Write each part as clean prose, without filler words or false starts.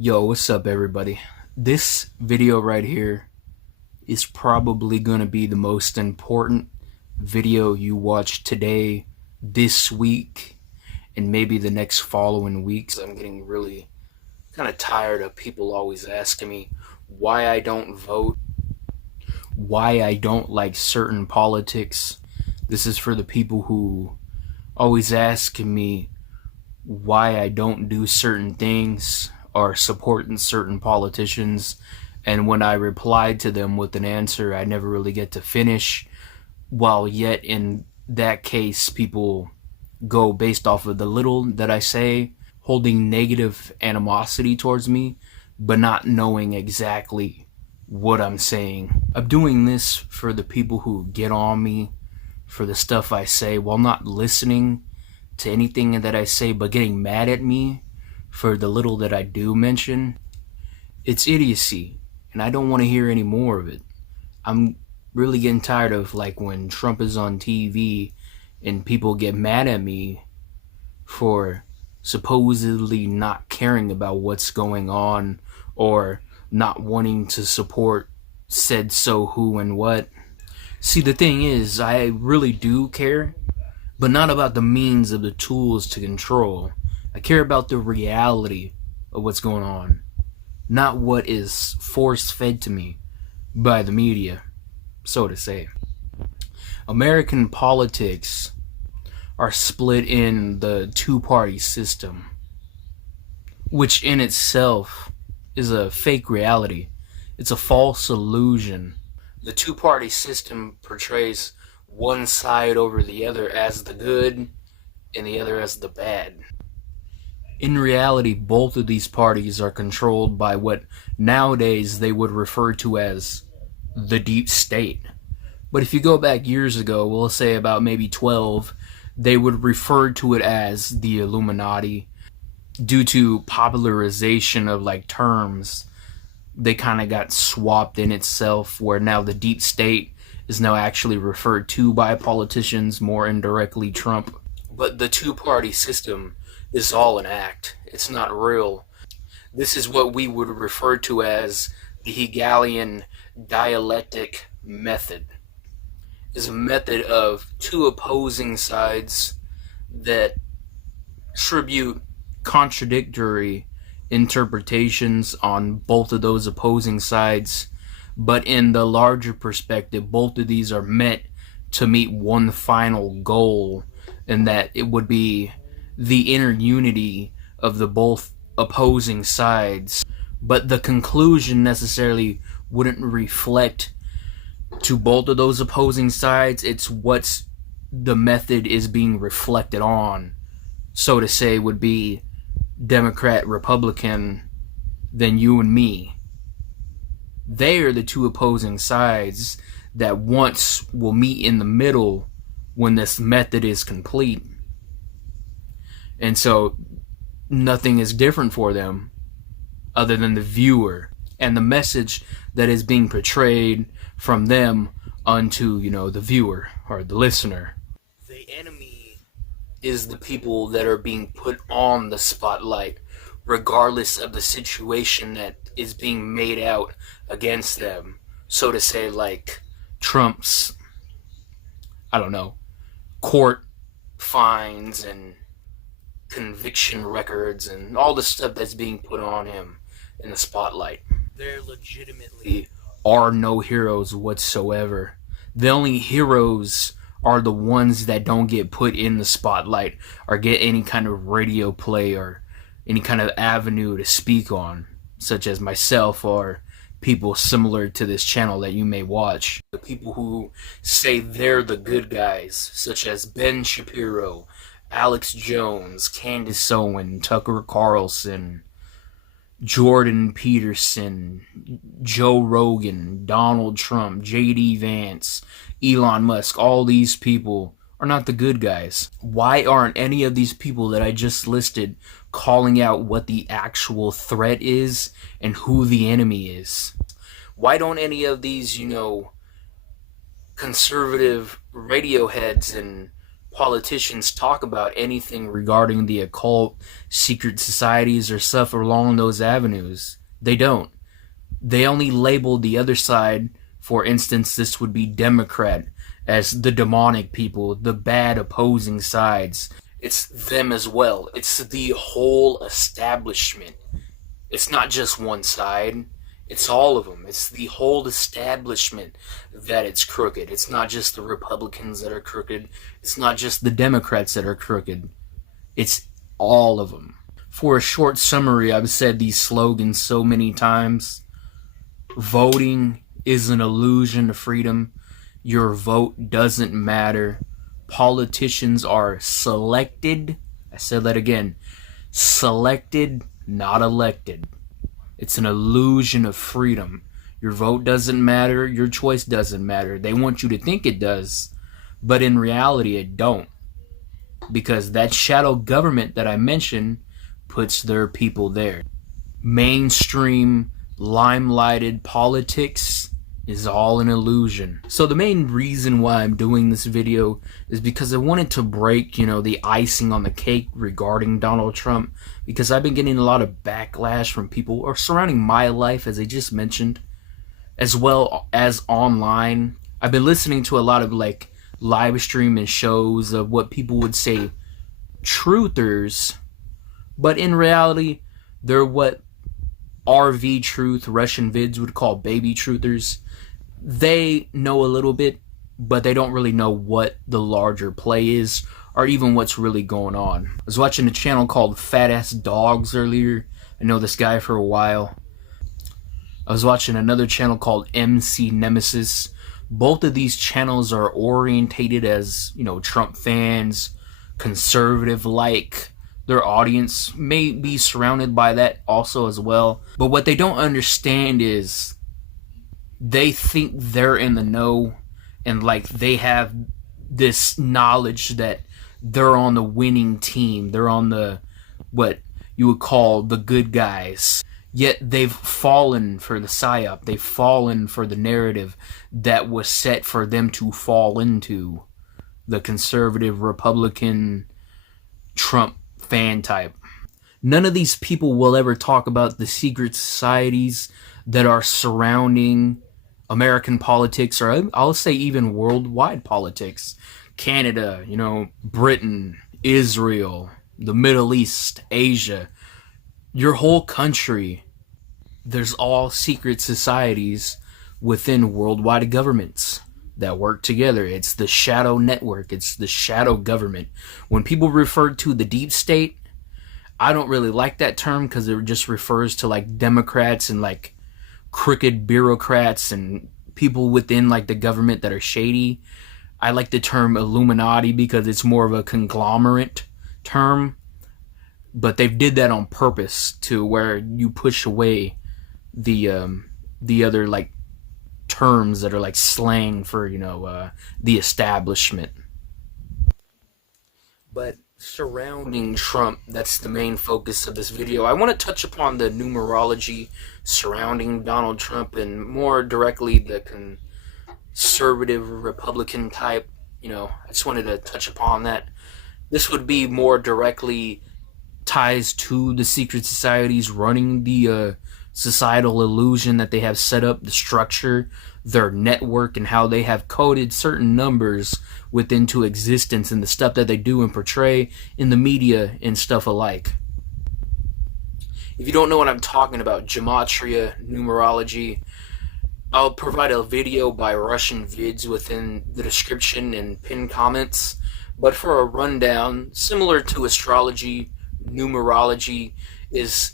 Yo, what's up everybody? This video right here is probably going to be the most important video you watch today, this week, and maybe the next following weeks. I'm getting really kind of tired of people always asking me why I don't vote, why I don't like certain politics. This is for the people who always ask me why I don't do certain things or supporting certain politicians, and when I replied to them with an answer, I never really get to finish, while yet in that case people go based off of the little that I say, holding negative animosity towards me, but not knowing exactly what I'm saying. I'm doing this for the people who get on me for the stuff I say while not listening to anything that I say, but getting mad at me for the little that I do mention. It's idiocy, and I don't want to hear any more of it. I'm really getting tired of like when Trump is on TV and people get mad at me for supposedly not caring about what's going on or not wanting to support said so who and what. See, the thing is, I really do care, but not about the means of the tools to control. I care about the reality of what's going on, not what is force-fed to me by the media, so to say. American politics are split in the two-party system, which in itself is a fake reality. It's a false illusion. The two-party system portrays one side over the other as the good and the other as the bad. In reality, both of these parties are controlled by what nowadays they would refer to as the deep state. But if you go back years ago, we'll say about maybe 12, they would refer to it as the Illuminati. Due to popularization of like terms, they kind of got swapped in itself, where now the deep state is now actually referred to by politicians, more indirectly Trump. But the two-party system is all an act. It's not real. This is what we would refer to as the Hegelian dialectic method. It's a method of two opposing sides that attribute contradictory interpretations on both of those opposing sides, but in the larger perspective, both of these are meant to meet one final goal, and that it would be the inner unity of the both opposing sides. But the conclusion necessarily wouldn't reflect to both of those opposing sides. It's what's the method is being reflected on, so to say, would be Democrat, Republican, then you and me. They are the two opposing sides that once will meet in the middle when this method is complete. And so nothing is different for them other than the viewer and the message that is being portrayed from them unto, the viewer or the listener. The enemy is the people that are being put on the spotlight, regardless of the situation that is being made out against them. So to say, like Trump's, court fines and conviction records and all the stuff that's being put on him in the spotlight. There legitimately are no heroes whatsoever. The only heroes are the ones that don't get put in the spotlight or get any kind of radio play or any kind of avenue to speak on, such as myself or people similar to this channel that you may watch. The people who say they're the good guys, such as Ben Shapiro, Alex Jones, Candace Owen, Tucker Carlson, Jordan Peterson, Joe Rogan, Donald Trump, J.D. Vance, Elon Musk, all these people are not the good guys. Why aren't any of these people that I just listed calling out what the actual threat is and who the enemy is? Why don't any of these, conservative radio heads and politicians talk about anything regarding the occult, secret societies, or stuff along those avenues. They don't. They only label the other side. For instance, this would be Democrat, as the demonic people, the bad opposing sides. It's them as well. It's the whole establishment. It's not just one side. It's all of them. It's the whole establishment that it's crooked. It's not just the Republicans that are crooked. It's not just the Democrats that are crooked. It's all of them. For a short summary, I've said these slogans so many times. Voting is an illusion of freedom. Your vote doesn't matter. Politicians are selected. I said that again. Selected, not elected. It's an illusion of freedom. Your vote doesn't matter. Your choice doesn't matter. They want you to think it does, but in reality it don't. Because that shadow government that I mentioned puts their people there. Mainstream, limelighted politics is all an illusion. So the main reason why I'm doing this video is because I wanted to break, the icing on the cake regarding Donald Trump, because I've been getting a lot of backlash from people surrounding my life, as I just mentioned, as well as online. I've been listening to a lot of live stream and shows of what people would say truthers, but in reality, they're what RV Truth, Russian vids would call baby truthers. They know a little bit, but they don't really know what the larger play is or even what's really going on. I was watching a channel called Fat Ass Dogs earlier. I know this guy for a while. I was watching another channel called MC Nemesis. Both of these channels are orientated as, Trump fans, conservative-like. Their audience may be surrounded by that also as well. But what they don't understand is they think they're in the know and they have this knowledge that they're on the winning team. They're on the, what you would call the good guys. Yet they've fallen for the psyop. They've fallen for the narrative that was set for them to fall into. The conservative, Republican, Trump fan type. None of these people will ever talk about the secret societies that are surrounding American politics, or I'll say even worldwide politics. Canada, Britain, Israel, the Middle East, Asia, your whole country. There's all secret societies within worldwide governments that work together. It's the shadow network. It's the shadow government. When people refer to the deep state, I don't really like that term because it just refers to Democrats and crooked bureaucrats and people within the government that are shady. I like the term Illuminati because it's more of a conglomerate term, but they did that on purpose to where you push away the other terms that are slang for the establishment. But surrounding Trump, that's the main focus of this video. I want to touch upon the numerology surrounding Donald Trump and more directly the conservative Republican type. I just wanted to touch upon that. This would be more directly ties to the secret societies running the societal illusion that they have set up, the structure, their network, and how they have coded certain numbers within existence and the stuff that they do and portray in the media and stuff alike. If you don't know what I'm talking about, gematria, numerology, I'll provide a video by Russian vids within the description and pinned comments. But for a rundown, similar to astrology, numerology is,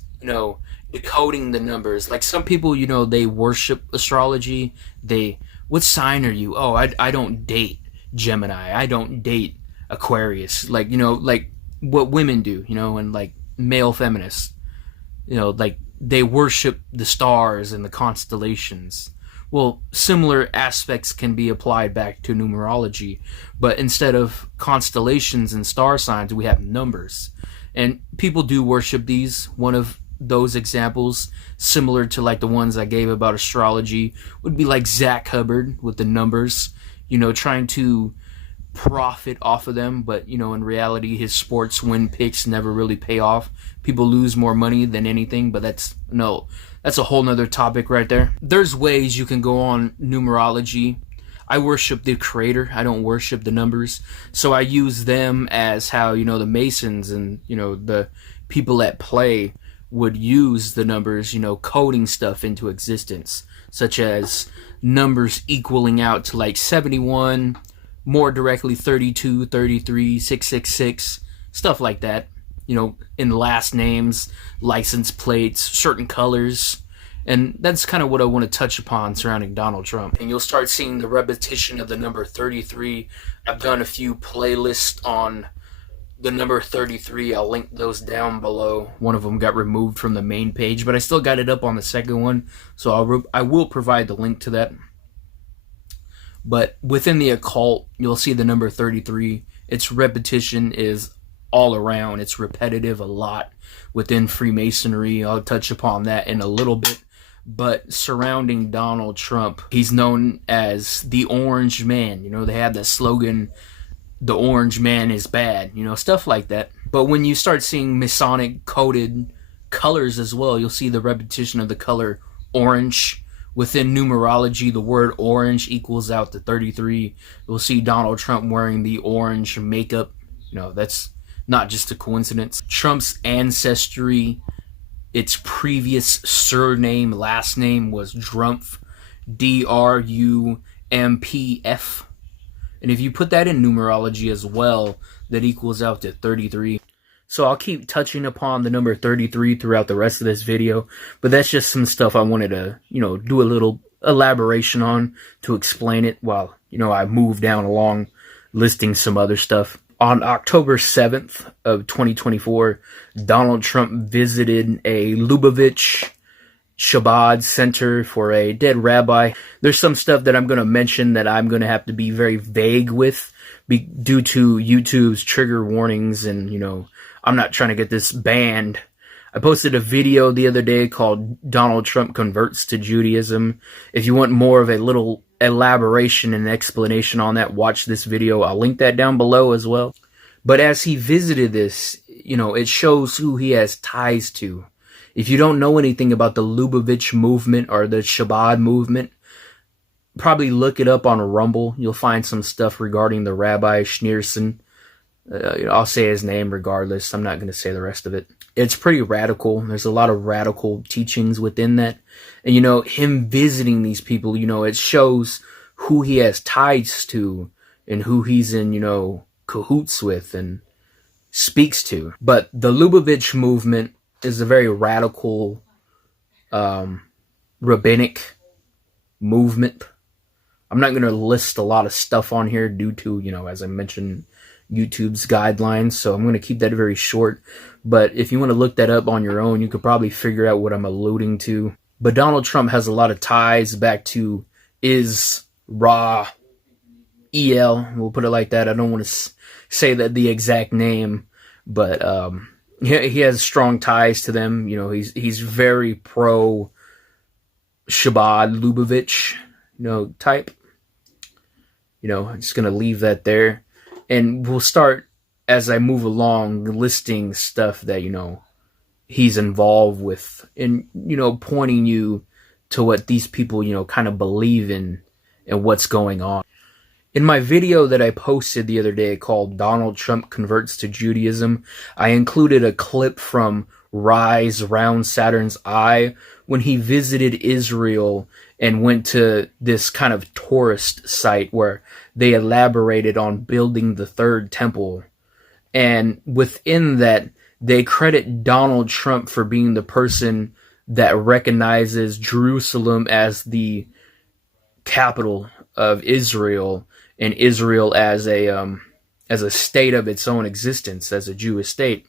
decoding the numbers. Some people, they worship astrology. What sign are you? Oh, I don't date Gemini. I don't date Aquarius. What women do, and male feminists. They worship the stars and the constellations. Well, similar aspects can be applied back to numerology, but instead of constellations and star signs, we have numbers. And people do worship these. One of those examples, similar to the ones I gave about astrology, would be Zach Hubbard with the numbers, trying to profit off of them, but you know, in reality, his sports win picks never really pay off. People lose more money than anything, but that's a whole nother topic right there. There's ways you can go on numerology. I worship the creator. I don't worship the numbers. So I use them as how, you know, the Masons and, you know, the people at play would use the numbers, you know, coding stuff into existence, such as numbers equaling out to like 71, more directly 32, 33, 666, stuff like that. You know, in last names, license plates, certain colors. And that's kind of what I want to touch upon surrounding Donald Trump. And you'll start seeing the repetition of the number 33. I've done a few playlists on the number 33. I'll link those down below. One of them got removed from the main page, but I still got it up on the second one. So I will provide the link to that. But within the occult, you'll see the number 33. Its repetition is all around. It's repetitive a lot within Freemasonry. I'll touch upon that in a little bit. But surrounding Donald Trump, he's known as the Orange Man. You know, they have that slogan, the Orange Man is bad, you know, stuff like that. But when you start seeing Masonic coded colors as well, you'll see the repetition of the color orange. Within numerology, the word orange equals out to 33. You'll see Donald Trump wearing the orange makeup. You know, that's not just a coincidence. Trump's ancestry, its previous surname, last name was Drumpf, D-R-U-M-P-F. And if you put that in numerology as well, that equals out to 33. So I'll keep touching upon the number 33 throughout the rest of this video, but that's just some stuff I wanted to, you know, do a little elaboration on to explain it while, you know, I move down along listing some other stuff. On October 7th of 2024, Donald Trump visited a Lubavitch Chabad center for a dead rabbi. There's some stuff that I'm going to mention that I'm going to have to be very vague with due to YouTube's trigger warnings, and, you know, I'm not trying to get this banned. I posted a video the other day called Donald Trump Converts to Judaism. If you want more of a little elaboration and explanation on that, watch this video. I'll link that down below as well. But as he visited this, you know, it shows who he has ties to. If you don't know anything about the Lubavitch movement or the Chabad movement, probably look it up on Rumble. You'll find some stuff regarding the Rabbi Schneerson. I'll say his name regardless. I'm not going to say the rest of it. It's pretty radical. There's a lot of radical teachings within that. And, you know, him visiting these people, you know, it shows who he has ties to and who he's in, you know, cahoots with and speaks to. But the Lubavitch movement is a very radical rabbinic movement. I'm not going to list a lot of stuff on here due to, you know, as I mentioned, YouTube's guidelines, so I'm going to keep that very short. But if you want to look that up on your own, you could probably figure out what I'm alluding to. But Donald Trump has a lot of ties back to Israel. We'll put it like that. I don't want to say that the exact name, but he has strong ties to them. You know, he's very pro Chabad Lubavitch, you know, type. You know, I'm just going to leave that there. And we'll start, as I move along, listing stuff that, you know, he's involved with and, you know, pointing you to what these people, you know, kind of believe in and what's going on. In my video that I posted the other day called Donald Trump Converts to Judaism, I included a clip from Rise Round Saturn's Eye when he visited Israel and went to this kind of tourist site where they elaborated on building the third temple. And within that, they credit Donald Trump for being the person that recognizes Jerusalem as the capital of Israel and Israel as a state of its own existence, as a Jewish state.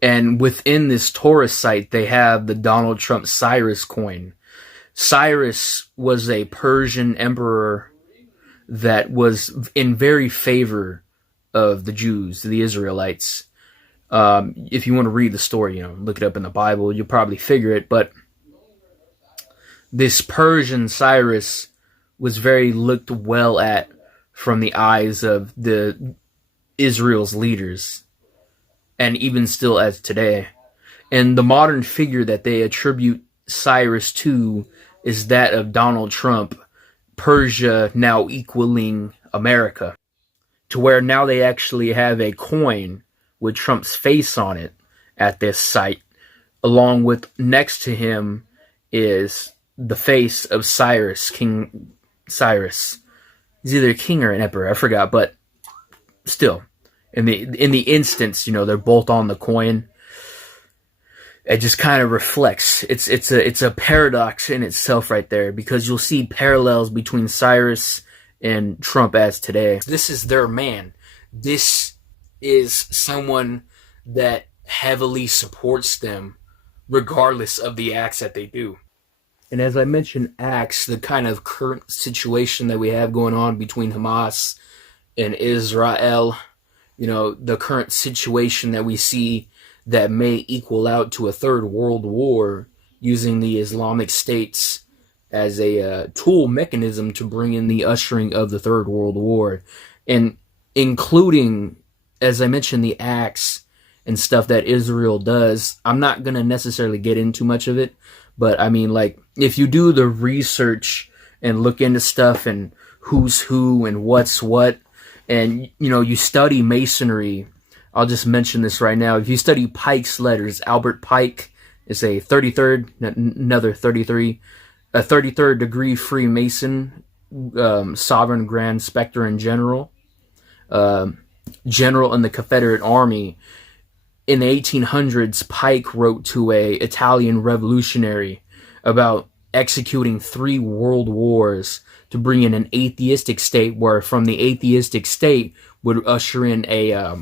And within this tourist site, they have the Donald Trump Cyrus coin. Cyrus was a Persian emperor that was in very favor of the Jews, the Israelites. If you want to read the story, you know, look it up in the Bible, you'll probably figure it. But this Persian Cyrus was very looked well at from the eyes of the Israel's leaders, and even still as today. And the modern figure that they attribute Cyrus to is that of Donald Trump, Persia now equaling America, to where now they actually have a coin with Trump's face on it at this site, along with next to him is the face of Cyrus, King Cyrus. He's either a king or an emperor, I forgot, but still, in the instance, they're both on the coin. It just kind of reflects. It's a paradox in itself right there, because you'll see parallels between Cyrus and Trump as today. This is their man. This is someone that heavily supports them, regardless of the acts that they do. And as I mentioned, acts, the kind of current situation that we have going on between Hamas and Israel, the current situation that we see that may equal out to a third world war, using the Islamic states as a tool mechanism to bring in the ushering of the third world war, and including, as I mentioned, the acts and stuff that Israel does. I'm not going to necessarily get into much of it, but I mean, like, if you do the research and look into stuff and who's who and what's what, and you study masonry, I'll just mention this right now. If you study Pike's letters, Albert Pike is a 33rd, another 33, a 33rd degree Freemason, sovereign grand spectre and general in the Confederate Army. In the 1800s, Pike wrote to a Italian revolutionary about executing 3 world wars to bring in an atheistic state, where from the atheistic state would usher in a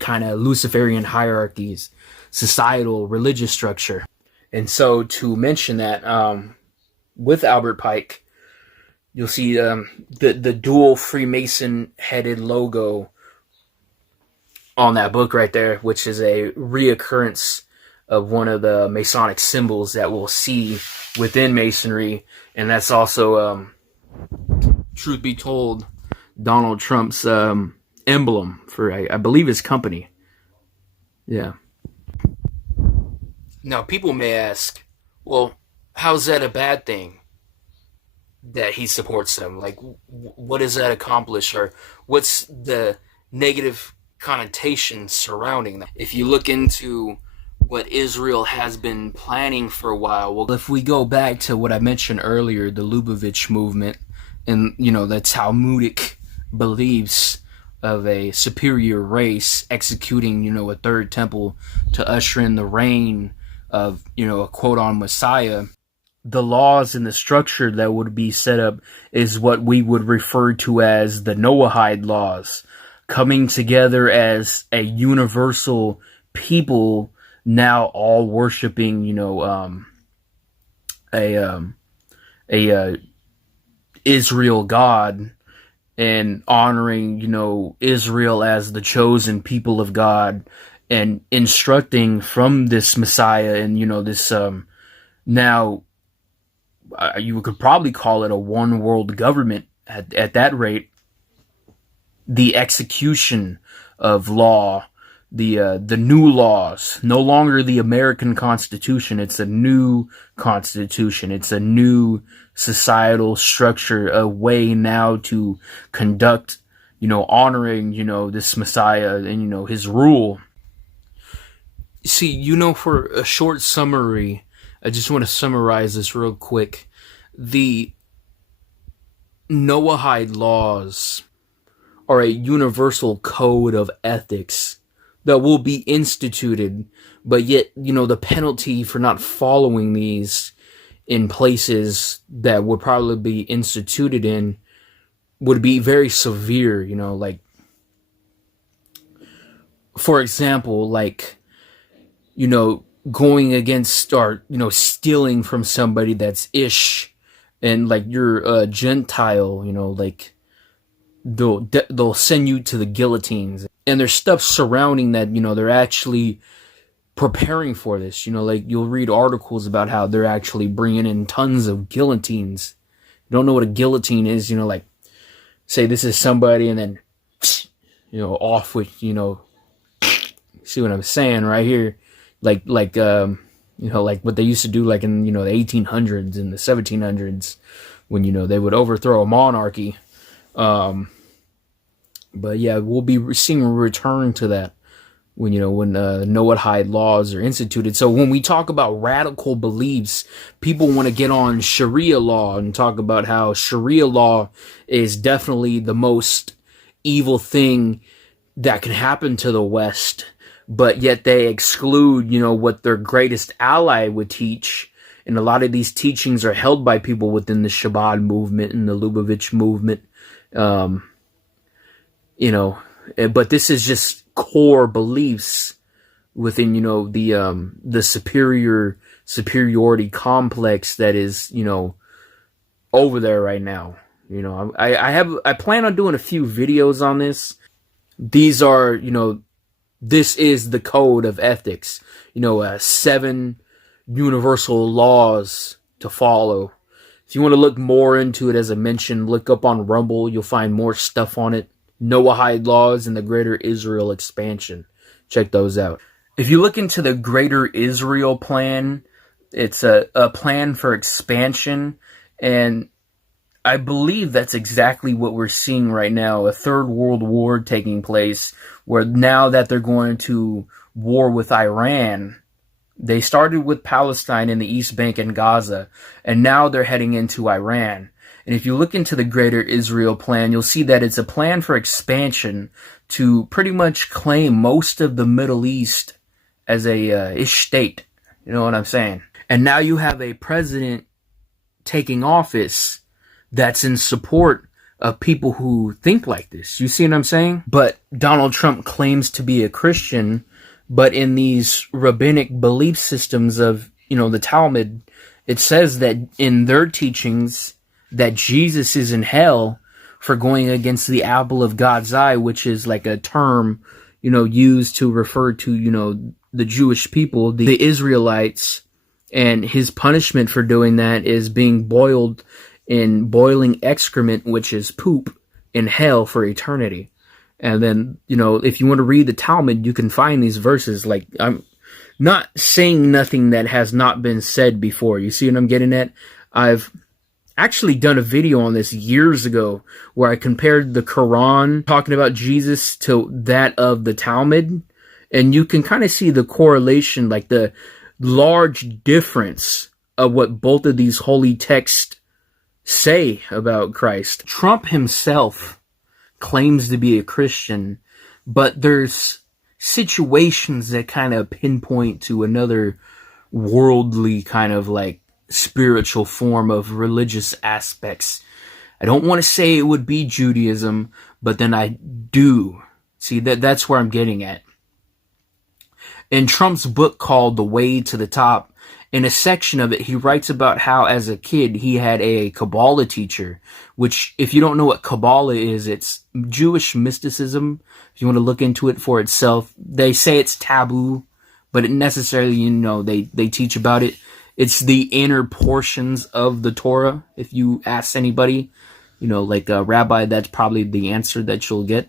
kind of Luciferian hierarchies, societal, religious structure. And so to mention that, with Albert Pike, you'll see the dual Freemason headed logo on that book right there, which is a reoccurrence of one of the Masonic symbols that we'll see within Masonry. And that's also, truth be told, Donald Trump's emblem for, I believe, his company. Yeah. Now, people may ask, well, how's that a bad thing that he supports them? Like, what does that accomplish? Or what's the negative connotation surrounding that? If you look into what Israel has been planning for a while, well, if we go back to what I mentioned earlier, the Lubavitch movement, and, the Talmudic beliefs of a superior race executing, a third temple to usher in the reign of, a quote-on Messiah, the laws and the structure that would be set up is what we would refer to as the Noahide laws, coming together as a universal people, now all worshiping, a Israel God, and honoring, Israel as the chosen people of God, and instructing from this Messiah and, this, now, you could probably call it a one world government at that rate, the execution of law, the new laws, no longer the American Constitution. It's a new Constitution. It's a new societal structure, a way now to conduct, honoring, this Messiah and, his rule. See, for a short summary, I just want to summarize this real quick. The Noahide laws are a universal code of ethics that will be instituted, but yet, the penalty for not following these in places that would probably be instituted in would be very severe, like, for example, like, going against or, stealing from somebody that's ish, and like you're a Gentile, like they'll send you to the guillotines. And there's stuff surrounding that, they're actually preparing for this. Like you'll read articles about how they're actually bringing in tons of guillotines. You don't know what a guillotine is, like say this is somebody, and then, off with, see what I'm saying right here, like like what they used to do, like in the 1800s and the 1700s, when they would overthrow a monarchy. But yeah, we'll be seeing a return to that when Noahide laws are instituted. So when we talk about radical beliefs, people want to get on Sharia law and talk about how Sharia law is definitely the most evil thing that can happen to the West, but yet they exclude, what their greatest ally would teach. And a lot of these teachings are held by people within the Chabad movement and the Lubavitch movement. But this is just core beliefs within, the superiority complex that is, over there right now. I plan on doing a few videos on this. These are, this is the code of ethics, 7 universal laws to follow. If you want to look more into it, as I mentioned, look up on Rumble. You'll find more stuff on it. Noahide laws and the Greater Israel expansion. Check those out. If you look into the Greater Israel plan, it's a plan for expansion, and I believe that's exactly what we're seeing right now, a third world war taking place, where now that they're going to war with Iran, they started with Palestine in the East Bank and Gaza, and now they're heading into Iran. And if you look into the Greater Israel plan, you'll see that it's a plan for expansion to pretty much claim most of the Middle East as a ish state. You know what I'm saying? And now you have a president taking office that's in support of people who think like this. You see what I'm saying? But Donald Trump claims to be a Christian, but in these rabbinic belief systems of, the Talmud, it says that in their teachings that Jesus is in hell for going against the apple of God's eye, which is like a term, used to refer to, the Jewish people, the Israelites, and his punishment for doing that is being boiled in boiling excrement, which is poop, in hell for eternity. And then, if you want to read the Talmud, you can find these verses. Like, I'm not saying nothing that has not been said before. You see what I'm getting at? I've actually done a video on this years ago where I compared the Quran talking about Jesus to that of the Talmud. And you can kind of see the correlation, like the large difference of what both of these holy texts say about Christ. Trump himself claims to be a Christian, but there's situations that kind of pinpoint to another worldly kind of like spiritual form of religious aspects. I don't want to say it would be Judaism, but then I do. See, that's where I'm getting at. In Trump's book called The Way to the Top, in a section of it, he writes about how as a kid he had a Qabbalah teacher, which, if you don't know what Qabbalah is, it's Jewish mysticism. If you want to look into it for itself, they say it's taboo, but it necessarily, they teach about it. It's the inner portions of the Torah. If you ask anybody, like a rabbi, that's probably the answer that you'll get.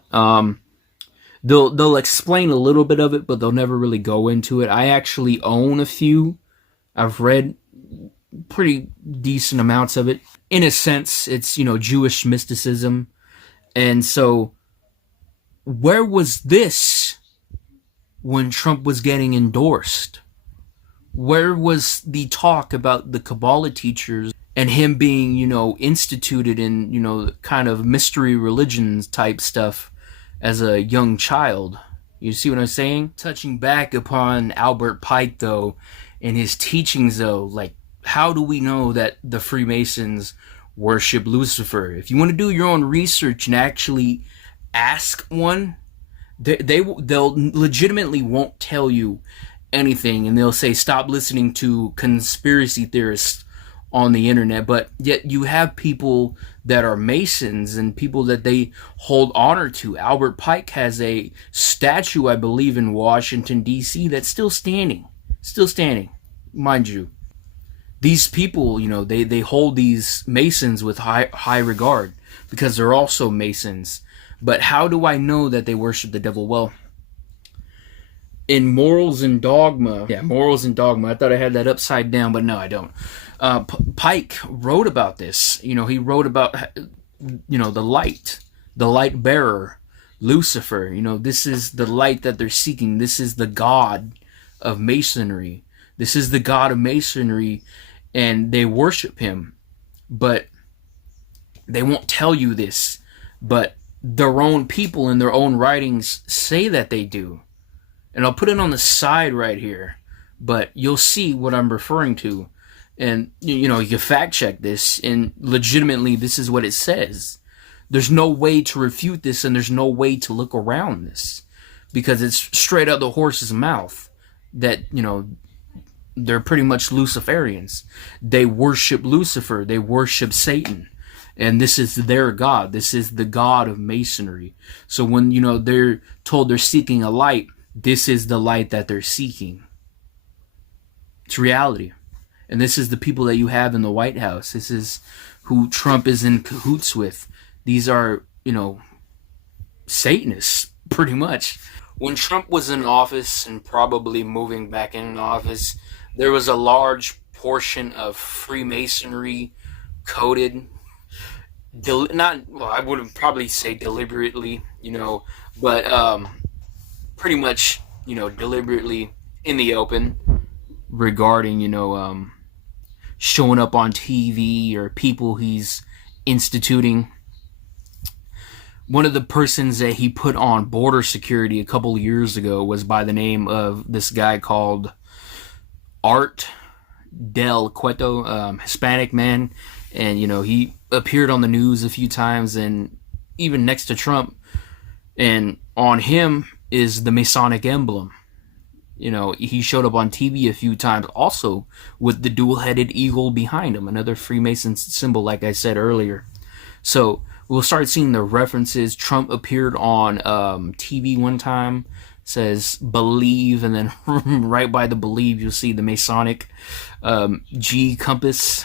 They'll explain a little bit of it, but they'll never really go into it. I actually own a few. I've read pretty decent amounts of it. In a sense, it's, Jewish mysticism. And so, where was this when Trump was getting endorsed? Where was the talk about the Kabbalah teachers and him being, instituted in, kind of mystery religions type stuff as a young child? You see what I'm saying? Touching back upon Albert Pike, though, and his teachings, though, like, how do we know that the Freemasons worship Lucifer? If you want to do your own research and actually ask one, they'll legitimately won't tell you anything, and they'll say stop listening to conspiracy theorists on the internet. But yet you have people that are Masons and people that they hold honor to. Albert Pike has a statue, I believe, in Washington, D.C. that's still standing, mind you. these people, they hold these Masons with high regard because they're also Masons. But how do I know that they worship the devil? Well, in Morals and Dogma, Morals and Dogma, I thought I had that upside down, but no, I don't. Pike wrote about this. He wrote about, the light bearer, Lucifer. This is the light that they're seeking. This is the God of Masonry. This is the God of Masonry, and they worship him. But they won't tell you this. But their own people in their own writings say that they do. And I'll put it on the side right here, but you'll see what I'm referring to. And, you can fact check this, and legitimately this is what it says. There's no way to refute this, and there's no way to look around this, because it's straight out the horse's mouth that, they're pretty much Luciferians. They worship Lucifer. They worship Satan. And this is their God. This is the God of Masonry. So when, they're told they're seeking a light, this is the light that they're seeking. It's reality. And this is the people that you have in the White House. This is who Trump is in cahoots with. These are, Satanists, pretty much. When Trump was in office and probably moving back in office, there was a large portion of Freemasonry coded. I wouldn't probably say deliberately, but pretty much, deliberately in the open regarding, showing up on TV or people he's instituting. One of the persons that he put on border security a couple years ago was by the name of this guy called Art Del Cueto, Hispanic man. And, he appeared on the news a few times, and even next to Trump. And on him is the Masonic emblem. He showed up on TV a few times also with the dual-headed eagle behind him, another Freemason symbol, like I said earlier. So we'll start seeing the references. Trump appeared on TV one time, says believe, and then right by the believe you'll see the Masonic G compass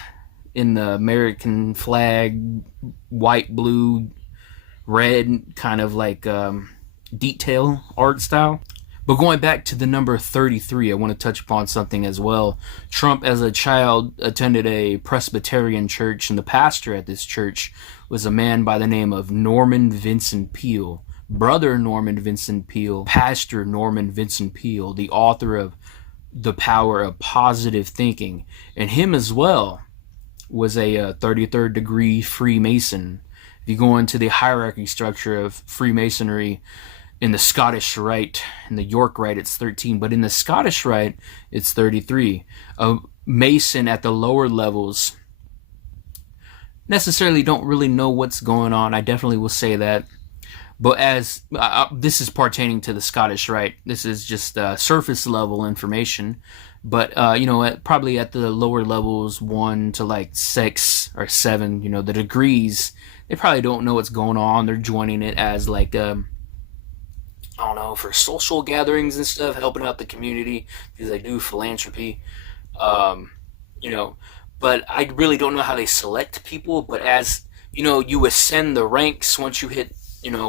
in the American flag, white, blue, red, kind of like detail art style. But going back to the number 33, I want to touch upon something as well. Trump, as a child, attended a Presbyterian church, and the pastor at this church was a man by the name of Norman Vincent Peale. Brother Norman Vincent Peale, Pastor Norman Vincent Peale, the author of The Power of Positive Thinking. And him as well was a 33rd degree Freemason. If you go into the hierarchy structure of Freemasonry, in the Scottish Rite, in the York Rite, it's 13, but in the Scottish Rite, it's 33. A Mason at the lower levels necessarily don't really know what's going on. I definitely will say that. But as this is pertaining to the Scottish Rite, this is just surface level information. But probably at the lower levels, 1 to like 6 or 7, the degrees, they probably don't know what's going on. They're joining it as like I don't know, for social gatherings and stuff, helping out the community because they do philanthropy, but I really don't know how they select people. But as you ascend the ranks once you hit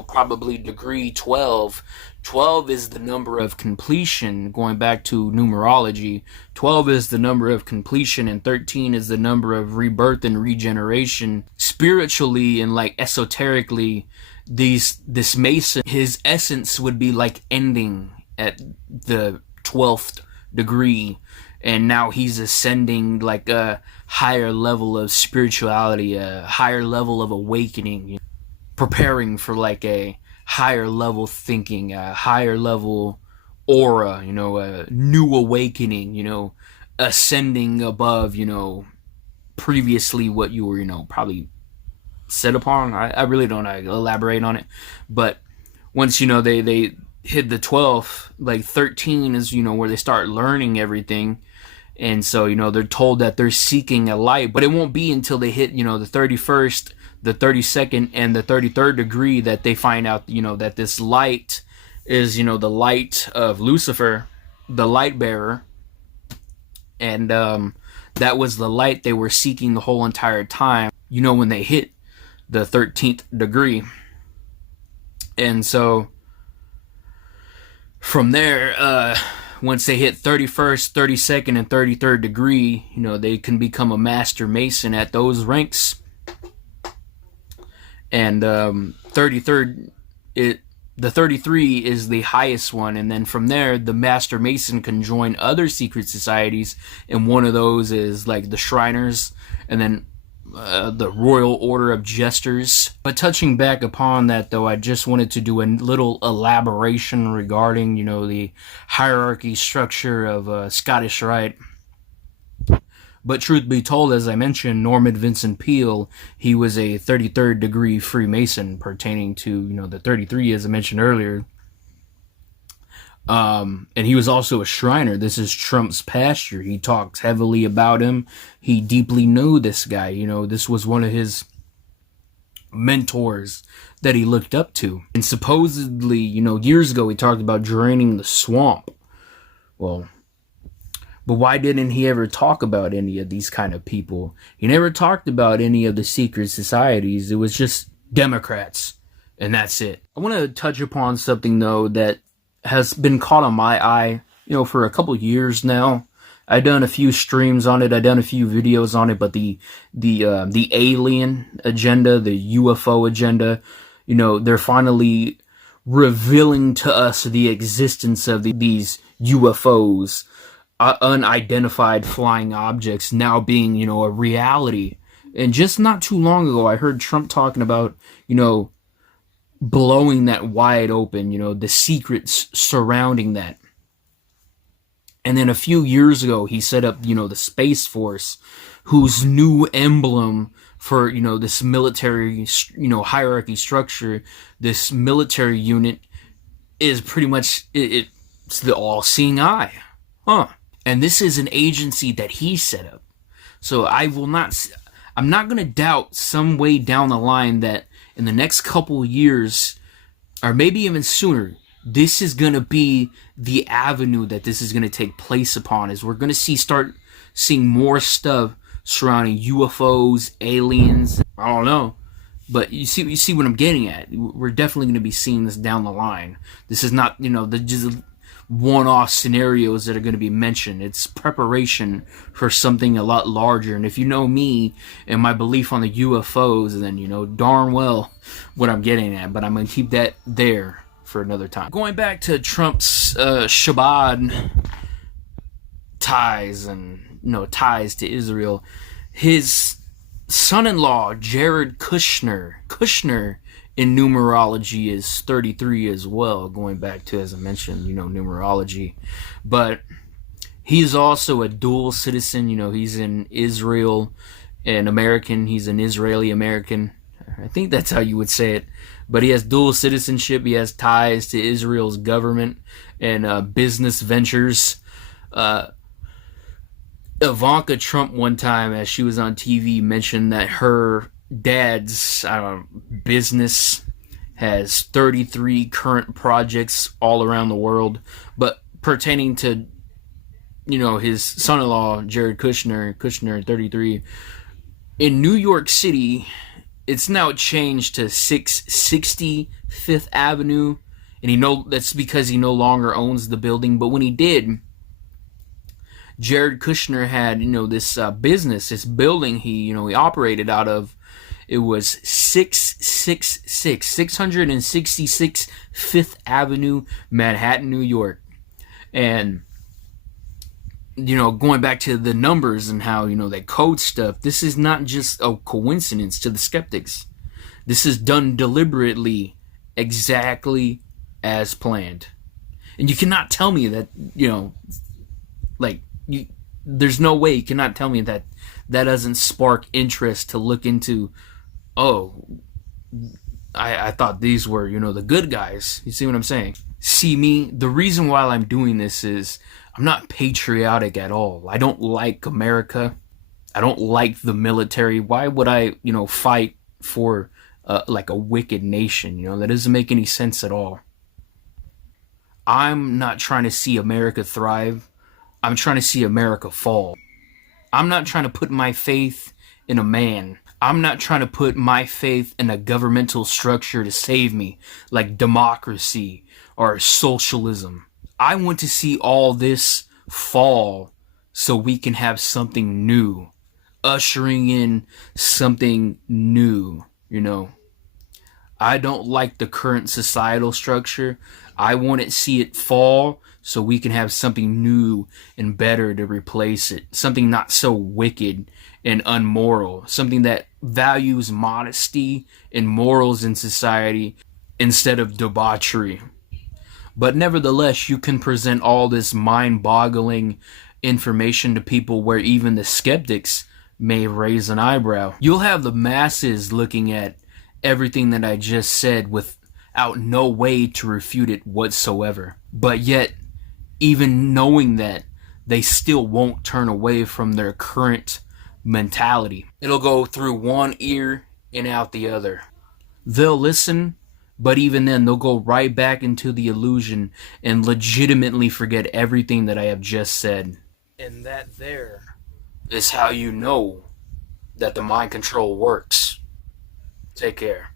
probably degree 12. 12 is the number of completion. Going back to numerology, 12 is the number of completion, and 13 is the number of rebirth and regeneration. Spiritually and like esoterically, this Mason, his essence would be like ending at the 12th degree, and now he's ascending like a higher level of spirituality, a higher level of awakening, preparing for like a higher level thinking, a higher level aura, a new awakening, ascending above, previously what you were, probably set upon. I really don't elaborate on it, but once they hit the 12th, like 13 is where they start learning everything, and so they're told that they're seeking a light, but it won't be until they hit the 31st, the 32nd, and the 33rd degree that they find out that this light is the light of Lucifer, the light bearer, and That was the light they were seeking the whole entire time, you know, when they hit the 13th degree. And so from there, once they hit 31st, 32nd, and 33rd degree, you know, they can become a master mason at those ranks. And 33rd, the 33 is the highest one, and then from there, the Master Mason can join other secret societies, and one of those is like the Shriners, and then the Royal Order of Jesters. But touching back upon that, though, I just wanted to do a little elaboration regarding, you know, the hierarchy structure of Scottish Rite. But truth be told, as I mentioned, Norman Vincent Peale, he was a 33rd degree Freemason pertaining to, you know, the 33, as I mentioned earlier. And he was also a Shriner. This is Trump's pasture. He talks heavily about him. He deeply knew this guy. You know, this was one of his mentors that he looked up to. And supposedly, you know, years ago, he talked about draining the swamp. Well, but why didn't he ever talk about any of these kind of people? He never talked about any of the secret societies. It was just Democrats, and that's it. I want to touch upon something, though, that has been caught on my eye, you know, for a couple years now. I've done a few streams on it. I've done a few videos on it, but the alien agenda, the UFO agenda, you know, they're finally revealing to us the existence of these UFOs. Unidentified flying objects now being, you know, a reality. And just not too long ago, I heard Trump talking about, you know, blowing that wide open, you know, the secrets surrounding that. And then a few years ago, he set up, you know, the Space Force, whose new emblem for, you know, this military, you know, hierarchy structure, this military unit is pretty much, it's the all-seeing eye. Huh. And this is an agency that he set up. So I'm not going to doubt some way down the line that in the next couple of years, or maybe even sooner, this is going to be the avenue that this is going to take place upon, is we're going to start seeing more stuff surrounding UFOs, aliens, I don't know. But you see what I'm getting at. We're definitely going to be seeing this down the line. This is not, you know, just one-off scenarios that are going to be mentioned. It's preparation for something a lot larger. And if you know me and my belief on the UFOs, then you know darn well what I'm getting at. But I'm going to keep that there for another time. Going back to Trump's Shabbat ties and, you know, ties to Israel, his son-in-law, Jared Kushner in numerology is 33 as well, going back to, as I mentioned, you know, numerology. But he's also a dual citizen. You know, he's in Israel and American. He's an Israeli American. I think that's how you would say it. But he has dual citizenship. He has ties to Israel's government and business ventures. Ivanka Trump one time, as she was on TV, mentioned that her dad's business has 33 current projects all around the world, but pertaining to, you know, his son-in-law Jared Kushner 33 in New York City, it's now changed to 660 Fifth Avenue, and that's because he no longer owns the building. But when he did, Jared Kushner had, you know, this business, this building he operated out of. It was 666 Fifth Avenue, Manhattan, New York. And, you know, going back to the numbers and how, you know, they code stuff, this is not just a coincidence to the skeptics. This is done deliberately, exactly as planned. And you cannot tell me that, you know, like, there's no way you cannot tell me that that doesn't spark interest to look into. Oh, I thought these were, you know, the good guys. You see what I'm saying? See, me, the reason why I'm doing this is I'm not patriotic at all. I don't like America. I don't like the military. Why would I, you know, fight for like a wicked nation? You know, that doesn't make any sense at all. I'm not trying to see America thrive. I'm trying to see America fall. I'm not trying to put my faith in a man. I'm not trying to put my faith in a governmental structure to save me, like democracy or socialism. I want to see all this fall so we can have something new, ushering in something new, you know. I don't like the current societal structure. I want to see it fall so we can have something new and better to replace it. Something not so wicked and unmoral. Something that values modesty and morals in society instead of debauchery. But nevertheless, you can present all this mind-boggling information to people where even the skeptics may raise an eyebrow. You'll have the masses looking at everything that I just said without no way to refute it whatsoever. But yet, even knowing that, they still won't turn away from their current mentality. It'll go through one ear and out the other. They'll listen, but even then they'll go right back into the illusion and legitimately forget everything that I have just said. And that there is how you know that the mind control works. Take care.